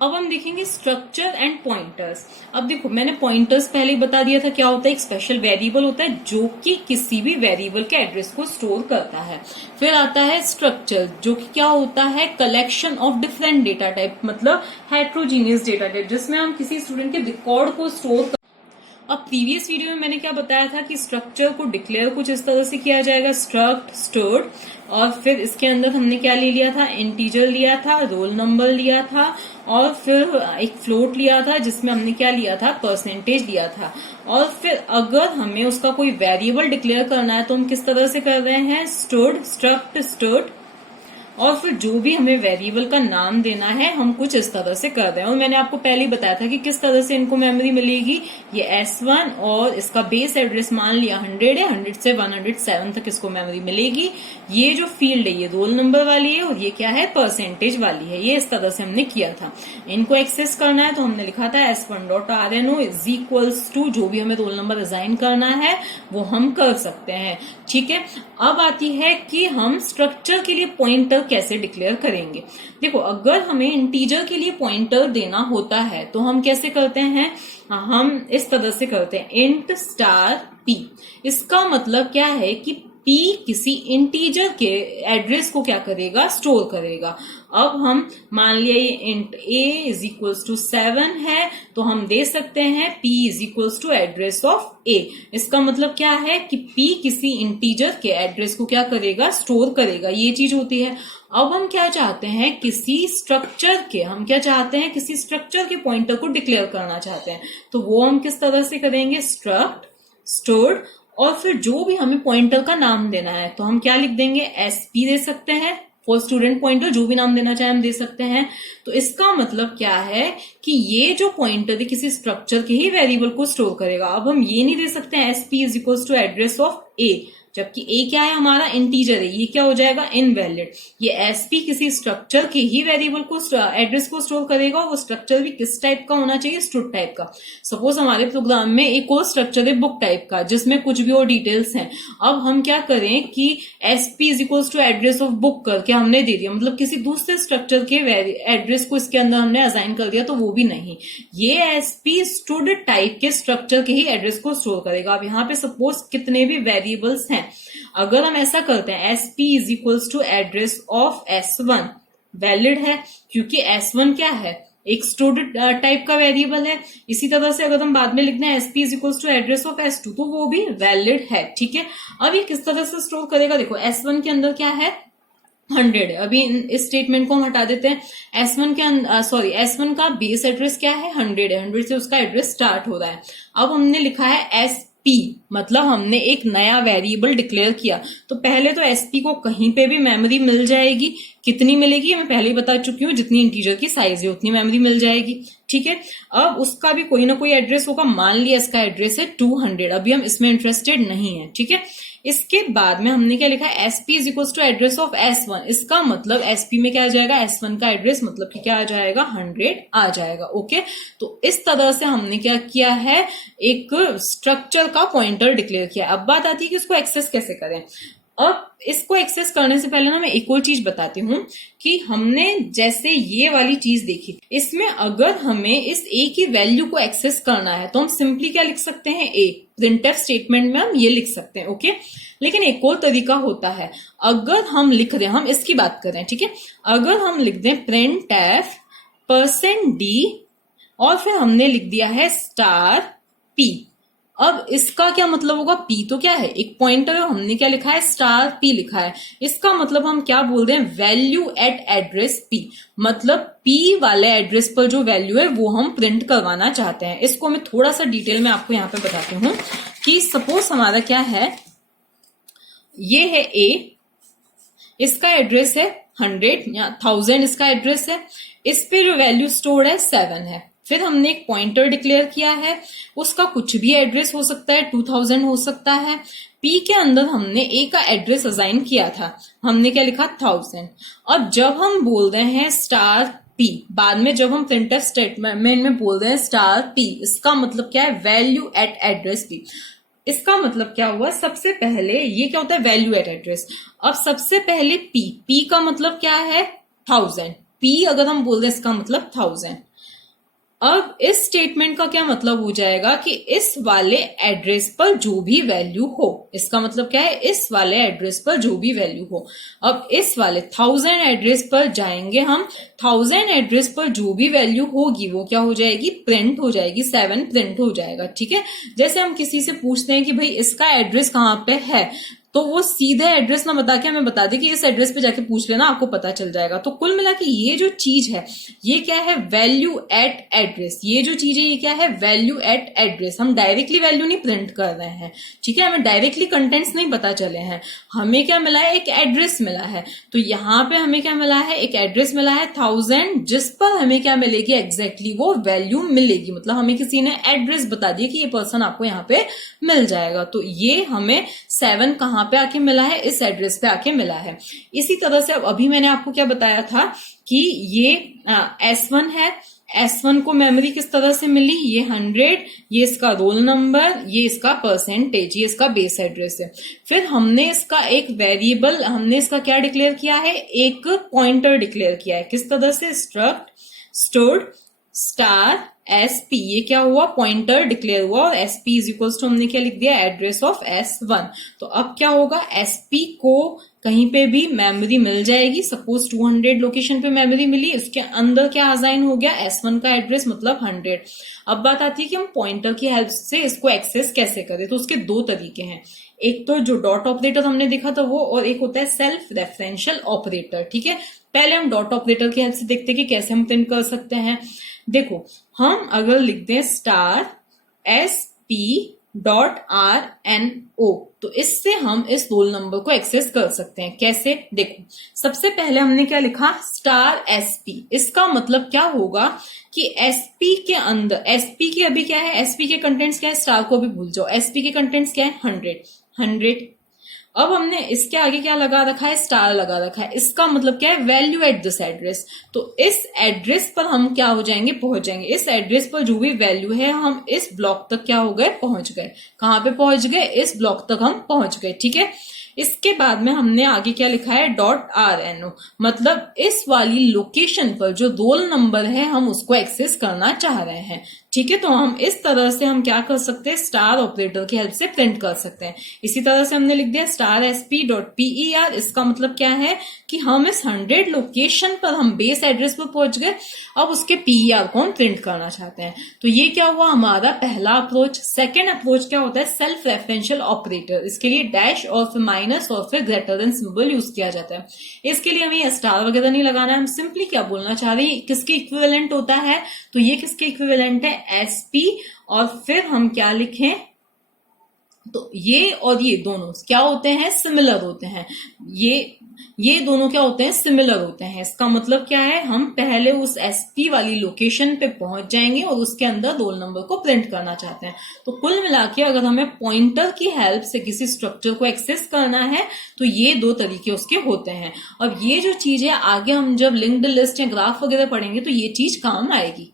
अब हम देखेंगे स्ट्रक्चर एंड पॉइंटर्स। अब देखो, मैंने पॉइंटर्स पहले ही बता दिया था क्या होता है। एक स्पेशल वेरिएबल होता है जो कि किसी भी वेरिएबल के एड्रेस को स्टोर करता है। फिर आता है स्ट्रक्चर, जो कि क्या होता है, collection of different data type, मतलब हेट्रोजीनियस डेटा टाइप, जिसमें हम किसी स्टूडेंट के रिकॉर्ड को स्टोर। अब प्रीवियस वीडियो में मैंने क्या बताया था कि स्ट्रक्चर को डिक्लेयर कुछ इस तरह से किया जाएगा, स्ट्रक्ट स्टोर्ड, और फिर इसके अंदर हमने क्या ले लिया था, इंटीजर लिया था, रोल नंबर लिया था, और फिर एक फ्लोट लिया था जिसमें हमने क्या लिया था, परसेंटेज लिया था। और फिर अगर हमें उसका कोई वेरिएबल डिक्लेयर करना है तो हम किस तरह से कर रहे हैं, स्टोर्ड, स्ट्रक्ट स्टोर्ड, और फिर जो भी हमें वेरिएबल का नाम देना है हम कुछ इस तरह से कर रहे हैं। और मैंने आपको पहले ही बताया था कि किस तरह से इनको मेमोरी मिलेगी। ये S1 और इसका बेस एड्रेस मान लिया 100 है, 100 से 107 तक इसको मेमोरी मिलेगी। ये जो फील्ड है ये रोल नंबर वाली है, और ये क्या है, परसेंटेज वाली है। ये इस तरह से हमने किया था। इनको एक्सेस करना है तो हमने लिखा था S1.RNO इज इक्वल्स टू, जो भी हमें रोल नंबर असाइन करना है वो हम कर सकते हैं। ठीक है, अब आती है कि हम स्ट्रक्चर के लिए पॉइंटर कैसे डिक्लेयर करेंगे। देखो, अगर हमें इंटीजर के लिए पॉइंटर देना होता है तो हम कैसे करते हैं, हम इस तरह से करते हैं, इंट स्टार पी। इसका मतलब क्या है कि P किसी इंटीजर के एड्रेस को क्या करेगा, स्टोर करेगा। अब हम मान लिया ये int a is equals to 7 है, तो हम दे सकते हैं P is equals to address of a। इसका मतलब क्या है कि P किसी इंटीजर के एड्रेस को क्या करेगा, स्टोर करेगा। ये चीज होती है। अब हम क्या चाहते हैं, किसी स्ट्रक्चर के, हम क्या चाहते हैं, किसी स्ट्रक्चर के पॉइंटर को डिक्लेयर करना चाहते हैं, तो वो हम किस तरह से करेंगे, स्ट्रक्ट स्टोर्ड, और फिर जो भी हमें पॉइंटर का नाम देना है तो हम क्या लिख देंगे, SP दे सकते हैं फॉर स्टूडेंट पॉइंटर, जो भी नाम देना चाहे हम दे सकते हैं। तो इसका मतलब क्या है कि ये जो पॉइंटर है किसी स्ट्रक्चर के ही वेरिएबल को स्टोर करेगा। अब हम ये नहीं दे सकते हैं SP is equal to address of A, जबकि A क्या है, हमारा इंटीजर है, ये क्या हो जाएगा, इनवैलिड। ये SP किसी स्ट्रक्चर के ही वेरिएबल को, एड्रेस को स्टोर करेगा, और वो स्ट्रक्चर भी किस टाइप का होना चाहिए, स्टूड टाइप का। सपोज हमारे प्रोग्राम में एक और स्ट्रक्चर है बुक टाइप का, जिसमें कुछ भी और डिटेल्स हैं। अब हम क्या करें कि SP is equal to address of book करके हमने दे दिया, मतलब किसी दूसरे स्ट्रक्चर के एड्रेस को इसके अंदर हमने असाइन कर दिया, तो वो भी नहीं। ये SP स्टूड टाइप के स्ट्रक्चर के ही एड्रेस को स्टोर करेगा। अब यहाँ पे सपोज कितने भी वेरिएबल्स हैं, अगर हम ऐसा करते हैं SP is equals to address of S1, valid है क्योंकि S1 क्या है, एक स्टोर्ड टाइप का वेरिएबल है। इसी तरह से अगर हम बाद में लिखते हैं SP is equals to address of S2, तो वो भी वैलिड है। ठीक है, अब ये किस तरह से स्टोर करेगा, देखो S1 के अंदर क्या है, 100 है। अभी इस स्टेटमेंट को हम हटा देते हैं। S1 का बेस एड्रेस क्या है, 100 है, 100 से उसका एड्रेस स्टार्ट हो रहा है। अब हमने लिखा है SP, मतलब हमने एक नया वेरिएबल डिक्लेयर किया। तो पहले तो SP को कहीं पे भी मेमोरी मिल जाएगी। कितनी मिलेगी, मैं पहले ही बता चुकी हूँ, जितनी इंटीजर की साइज है उतनी मेमोरी मिल जाएगी। ठीक है, अब उसका भी कोई ना कोई एड्रेस होगा, मान लिया इसका एड्रेस है 200, अभी हम इसमें इंटरेस्टेड नहीं है। ठीक है, इसके बाद में हमने क्या लिखा है, SP is equal to address of S1। इसका मतलब SP में क्या आ जाएगा, S1 का एड्रेस, मतलब कि क्या आ जाएगा, 100 आ जाएगा। ओके, तो इस तरह से हमने क्या किया है, एक स्ट्रक्चर का पॉइंटर डिक्लेयर किया। अब बात आती है कि इसको एक्सेस कैसे करें। अब इसको एक्सेस करने से पहले ना मैं एक और चीज बताती हूँ कि हमने जैसे ये वाली चीज देखी, इसमें अगर हमें इस A की वैल्यू को एक्सेस करना है तो हम सिंपली क्या लिख सकते हैं, A प्रिंटफ स्टेटमेंट में हम ये लिख सकते हैं। ओके, लेकिन एक और तरीका होता है, अगर हम लिख रहे हैं, हम इसकी बात कर रहे हैं, ठीक है, अगर हम लिख दें printf %d और फिर हमने लिख दिया है $p। अब इसका क्या मतलब होगा, P तो क्या है, एक पॉइंटर है, हमने क्या लिखा है, $p लिखा है। इसका मतलब हम क्या बोल रहे हैं, वैल्यू एट एड्रेस P, मतलब P वाले एड्रेस पर जो वैल्यू है वो हम प्रिंट करवाना चाहते हैं। इसको मैं थोड़ा सा डिटेल में आपको यहाँ पे बताती हूँ कि सपोज हमारा क्या है, ये है A, इसका एड्रेस है 100 या 1000, इसका एड्रेस है, इस पे जो वैल्यू स्टोर्ड है 7 है। फिर हमने एक पॉइंटर डिक्लेयर किया है, उसका कुछ भी एड्रेस हो सकता है, 2000 हो सकता है। P के अंदर हमने A का एड्रेस असाइन किया था, हमने क्या लिखा, 1000। अब जब हम बोल रहे हैं $p, बाद में जब हम प्रिंटफ स्टेटमेंट में बोल रहे हैं $p, इसका मतलब क्या है, वैल्यू एट एड्रेस P। इसका मतलब क्या हुआ, सबसे पहले ये क्या होता है, वैल्यू एट एड्रेस। अब सबसे पहले P का मतलब क्या है, 1000, P अगर हम बोल रहे हैं इसका मतलब 1000। अब इस स्टेटमेंट का क्या मतलब हो जाएगा कि इस वाले एड्रेस पर जो भी वैल्यू हो, इसका मतलब क्या है, इस वाले एड्रेस पर जो भी वैल्यू हो। अब इस वाले 1000 एड्रेस पर जाएंगे हम, 1000 एड्रेस पर जो भी वैल्यू होगी वो क्या हो जाएगी, प्रिंट हो जाएगी, 7 प्रिंट हो जाएगा। ठीक है, जैसे हम किसी से पूछते हैं कि भाई इसका एड्रेस कहाँ पे है, तो वो सीधे एड्रेस ना बता के हमें बता दे कि इस एड्रेस पे जाके पूछ लेना, आपको पता चल जाएगा। तो कुल मिला के ये जो चीज है ये क्या है, वैल्यू एट एड्रेस। ये जो चीज है ये क्या है, वैल्यू एट एड्रेस। हम डायरेक्टली वैल्यू नहीं प्रिंट कर रहे हैं, ठीक है, हमें डायरेक्टली कंटेंट्स नहीं पता चले हैं, हमें क्या मिला है, एक एड्रेस मिला है। तो यहाँ पे हमें क्या मिला है, एक एड्रेस मिला है 1000, जिस पर हमें क्या मिलेगी, एग्जैक्टली वो वैल्यू मिलेगी। मतलब हमें किसी ने एड्रेस बता दिया कि ये पर्सन आपको यहाँ पे मिल जाएगा। तो ये हमें 7 कहाँ पे आके मिला है, इस एड्रेस पे आके मिला है। इसी तरह से अब अभी मैंने आपको क्या बताया था कि ये S1 है, S1 को मेमोरी किस तरह से मिली, ये 100, ये इसका रोल नंबर, ये इसका परसेंटेज, ये इसका बेस एड्रेस है। फिर हमने इसका एक वेरिएबल, हमने इसका क्या डिक्लेयर किया है, एक पॉइंटर डिक्लेयर किया है। किस तरह से, स्ट्रक्ट स्टोर्ड स्टार SP, ये क्या हुआ, पॉइंटर डिक्लेयर हुआ, और SP इज इक्वल्स टू हमने क्या लिख दिया, एड्रेस ऑफ S1। तो अब क्या होगा, SP को कहीं पे भी मेमोरी मिल जाएगी, सपोज 200 लोकेशन पे मेमोरी मिली, इसके अंदर क्या असाइन हो गया, S1 का एड्रेस मतलब 100। अब बात आती है कि हम पॉइंटर की हेल्प से इसको एक्सेस कैसे करें। तो उसके दो तरीके हैं, एक तो जो डॉट ऑपरेटर हमने देखा था वो, और एक होता है सेल्फ रेफरेंशियल ऑपरेटर। ठीक है, पहले हम डॉट ऑपरेटर की हेल्प से देखते हैं कि कैसे हम प्रिंट कर सकते हैं। देखो, हम अगर लिखते हैं स्टार SP.RNO, तो इससे हम इस रोल नंबर को एक्सेस कर सकते हैं। कैसे, देखो, सबसे पहले हमने क्या लिखा, स्टार SP। इसका मतलब क्या होगा कि SP के अंदर, SP की अभी क्या है, SP के कंटेंट्स क्या है, स्टार को भी भूल जाओ, SP के कंटेंट्स क्या है, 100। अब हमने इसके आगे क्या लगा रखा है, स्टार लगा रखा है। इसका मतलब क्या है, वैल्यू एट दिस एड्रेस। तो इस एड्रेस पर हम क्या हो जाएंगे, पहुंच जाएंगे। इस एड्रेस पर जो भी वैल्यू है, हम इस ब्लॉक तक क्या हो गए, पहुंच गए। कहां पे पहुंच गए, इस ब्लॉक तक हम पहुंच गए। ठीक है, इसके बाद में हमने आगे क्या लिखा है, .RNO, मतलब इस वाली लोकेशन पर जो रोल नंबर है हम उसको एक्सेस करना चाह रहे हैं। ठीक है, तो हम इस तरह से हम क्या कर सकते हैं, स्टार ऑपरेटर की हेल्प से प्रिंट कर सकते हैं। इसी तरह से हमने लिख दिया स्टार SP.PER। इसका मतलब क्या है कि हम इस 100 लोकेशन पर हम बेस एड्रेस पर पहुंच गए, अब उसके PER को हम प्रिंट करना चाहते हैं। तो ये क्या हुआ, हमारा पहला अप्रोच। सेकेंड अप्रोच क्या होता है, सेल्फ रेफरेंशियल ऑपरेटर। इसके लिए डैश और फिर माइनस और फिर ग्रेटर देन सिंबल यूज किया जाता है। इसके लिए हमें स्टार वगैरह नहीं लगाना है, हम सिंपली क्या बोलना चाह रहे हैं, किसके इक्विवेलेंट होता है, तो ये किसके इक्विवेलेंट है, SP, और फिर हम क्या लिखें, तो ये और ये दोनों क्या होते हैं, सिमिलर होते हैं। ये दोनों क्या होते हैं, सिमिलर होते हैं। इसका मतलब क्या है, हम पहले उस SP वाली लोकेशन पे पहुंच जाएंगे और उसके अंदर रोल नंबर को प्रिंट करना चाहते हैं। तो कुल मिला के अगर हमें पॉइंटर की हेल्प से किसी स्ट्रक्चर को एक्सेस करना है तो ये दो तरीके उसके होते हैं। अब ये जो चीज है, आगे हम जब लिंक्ड लिस्ट या ग्राफ वगैरह पढ़ेंगे तो ये चीज काम आएगी।